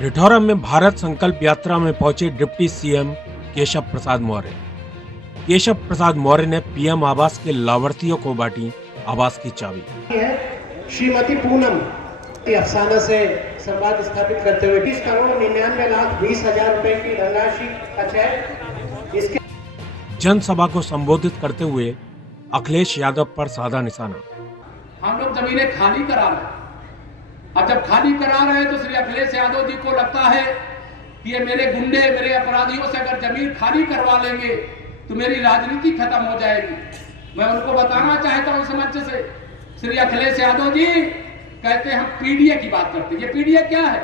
रिठौरा में भारत संकल्प यात्रा में पहुंचे डिप्टी सीएम केशव प्रसाद मौर्य। केशव प्रसाद मौर्य ने पीएम आवास के लाभार्थियों को बांटी आवास की चाबी। श्रीमती पूनम अफसाना से संवाद स्थापित करते हुए 20,99,20,000 रुपए की धनराशि का चेक इसके जनसभा को संबोधित करते हुए अखिलेश यादव पर साधा निशाना। हम लोग जमीनें खाली करा रहे हैं। अब जब खाली करा रहे हैं तो श्री अखिलेश यादव जी को लगता है कि ये मेरे गुंडे, मेरे अपराधियों से अगर जमीन खाली करवा लेंगे तो मेरी राजनीति खत्म हो जाएगी। मैं उनको बताना चाहता हूं समझ से, श्री अखिलेश यादव जी कहते हैं हम पीडीए की बात करते हैं। ये पीडीए क्या है?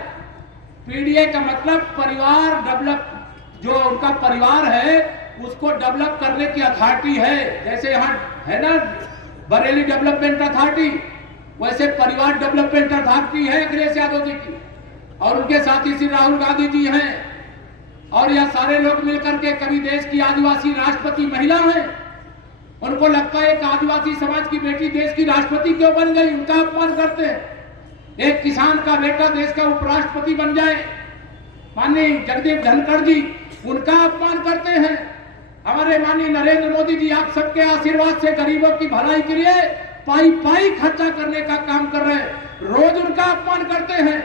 पीडीए का मतलब परिवार डेवलप, जो उनका परिवार है उसको डेवलप करने की अथॉरिटी है। जैसे यहाँ है ना बरेली डेवलपमेंट अथॉरिटी, वैसे परिवार डेवलपमेंट अथॉरिटी है अखिलेश यादव जी की। और उनके साथी श्री राहुल गांधी जी हैं और यह सारे लोग मिलकर के कभी देश की आदिवासी राष्ट्रपति महिला हैं। उनको लगता है एक आदिवासी समाज की बेटी देश की राष्ट्रपति क्यों बन गई, उनका अपमान करते हैं। एक किसान का बेटा देश का उपराष्ट्रपति बन जाए, माननीय जगदीप धनखड़ जी, उनका अपमान करते हैं। हमारे माननीय नरेंद्र मोदी जी आप सबके आशीर्वाद से गरीबों की भलाई के लिए पाई पाई खर्चा करने का काम कर रहे हैं, रोज उनका अपमान करते हैं।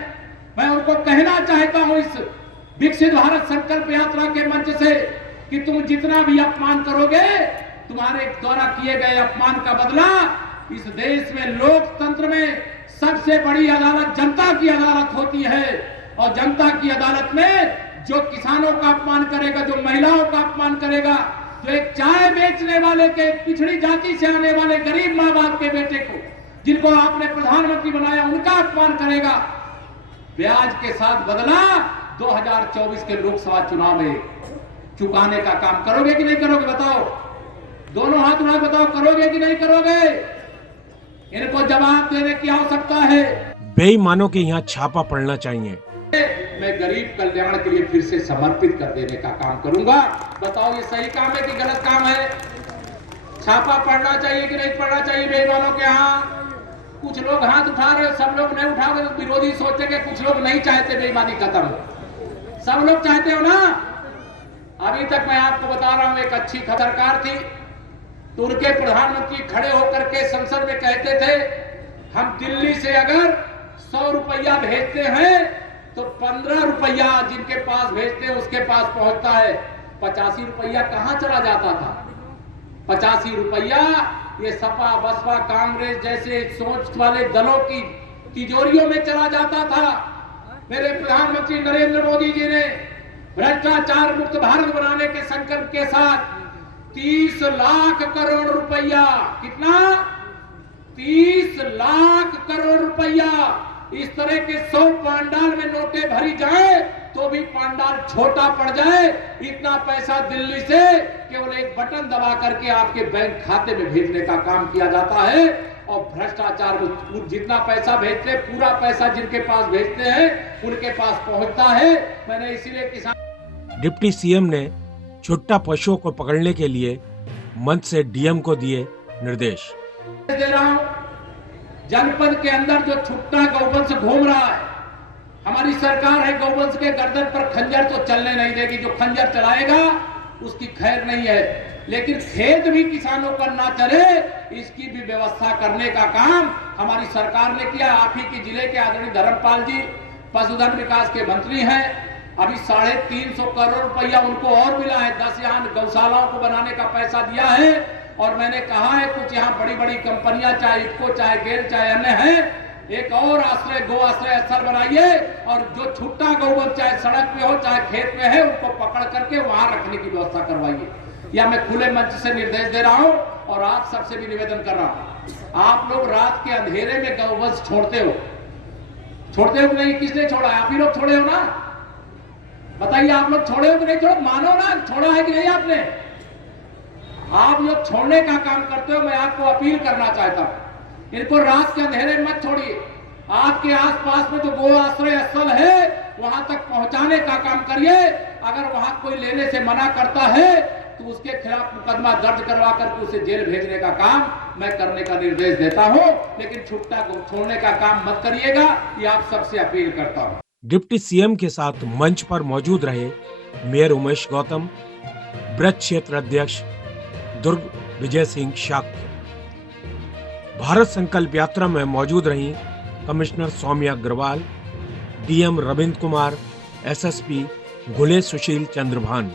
मैं उनको कहना चाहता हूं इस विकसित भारत संकल्प यात्रा के मंच से कि तुम जितना भी अपमान करोगे, तुम्हारे द्वारा किए गए अपमान का बदला इस देश में लोकतंत्र में सबसे बड़ी अदालत जनता की अदालत होती है। और जनता की अदालत में जो किसानों का अपमान करेगा, जो महिलाओं का अपमान करेगा, जो एक चाय बेचने वाले के पिछड़ी जाति से आने वाले गरीब माँ बाप के बेटे को जिनको आपने प्रधानमंत्री बनाया उनका अपमान करेगा, ब्याज के साथ बदला 2024 के लोकसभा चुनाव में चुकाने का काम करोगे कि नहीं करोगे? बताओ, दोनों हाथ उठा बताओ, करोगे कि नहीं करोगे? इनको जवाब देने की आवश्यकता है। बेईमानों के यहाँ छापा पड़ना चाहिए। मैं गरीब कल्याण के लिए फिर से समर्पित कर देने का काम करूंगा। बताओ ये सही काम है कि गलत काम है? छापा पड़ना चाहिए कि नहीं पड़ना चाहिए बेईमानों के यहाँ? कुछ लोग हाथ उठा रहे, सब लोग नहीं उठाओगे तो विरोधी सोचेंगे कुछ लोग नहीं चाहते बेईमानी खत्म हो। सब लोग चाहते हो ना? अभी तक मैं आपको बता रहा हूं, एक अच्छी सरकार थी तो उनके प्रधानमंत्री खड़े होकर के संसद में कहते थे हम दिल्ली से अगर 100 रुपया भेजते हैं तो 15 रुपया जिनके पास भेजते हैं उसके पास पहुंचता है। 85 रुपया कहां चला जाता था? 85 रुपया ये सपा, बसपा, कांग्रेस जैसे सोच वाले दलों की तिजोरियों में चला जाता था। मेरे प्रधानमंत्री नरेंद्र मोदी जी ने भ्रष्टाचार मुक्त भारत बनाने के संकल्प के साथ 30 लाख करोड़ रुपया, कितना? 30 लाख करोड़ रुपया, इस तरह के 100 पांडाल में नोटें भरी जाए तो भी पांडाल छोटा पड़ जाए, इतना पैसा दिल्ली से केवल एक बटन दबा करके आपके बैंक खाते में भेजने का काम किया जाता है। और भ्रष्टाचार में जितना पैसा भेजते हैं पूरा पैसा जिनके पास भेजते हैं उनके पास पहुंचता है। मैंने इसीलिए किसान डिप्टी सीएम ने छुट्टा पशुओं को पकड़ने के लिए मंच से डीएम को दिए निर्देश। दे रहा हूं, जनपद के अंदर जो छुट्टा गौवंश घूम रहा है, हमारी सरकार है गौवंश के गर्दन पर खंजर तो चलने नहीं देगी। जो खंजर चलाएगा उसकी खैर नहीं है। लेकिन खेत भी किसानों पर ना चले इसकी भी व्यवस्था करने का काम हमारी सरकार ने किया। आप ही के जिले के आदरणीय धर्मपाल जी पशुधन विकास के मंत्री हैं। अभी 350 करोड़ रुपया उनको और मिला है। 10 यहाँ गौशालाओं को बनाने का पैसा दिया है। और मैंने कहा है कुछ यहाँ बड़ी बड़ी कंपनियां, चाहे इफको, चाहे गेल, चाहे अन्य है, एक और आश्रय, गो आश्रय स्थल बनाइए और जो छुट्टा गौवंश चाहे सड़क पे हो चाहे खेत में है उनको पकड़ करके वहां रखने की व्यवस्था करवाइए। या मैं खुले मंच से निर्देश दे रहा हूं और आप सबसे भी निवेदन कर रहा हूं, आप लोग रात के अंधेरे में गौवंश छोड़ते हो कि नहीं? किसने छोड़ा है? आप ही लोग छोड़े हो ना? बताइए, आप लोग छोड़े हो कि नहीं छोड़े? मानो ना, छोड़ा है कि नहीं आपने? आप लोग छोड़ने का काम करते हो। मैं आपको अपील करना चाहता हूं, इनको रात के अंधेरे मत छोड़िए। आपके आसपास में जो गो आश्रय स्थल है वहां तक पहुंचाने का काम करिए। अगर वहां कोई लेने से मना करता है तो उसके खिलाफ मुकदमा दर्ज करवा करके उसे जेल भेजने का काम मैं करने का निर्देश देता हूं। लेकिन छुट्टा को छोड़ने का काम मत करिएगा, ये आप सबसे अपील करता हूं। डिप्टी सीएम के साथ मंच पर मौजूद रहे मेयर उमेश गौतम, ब्रज क्षेत्र अध्यक्ष दुर्ग विजय सिंह शाक्य। भारत संकल्प यात्रा में मौजूद रही commissioner Saumya Agarwal, DM Ravindra Kumar, SSP Ghule Sushil Chandrabhan.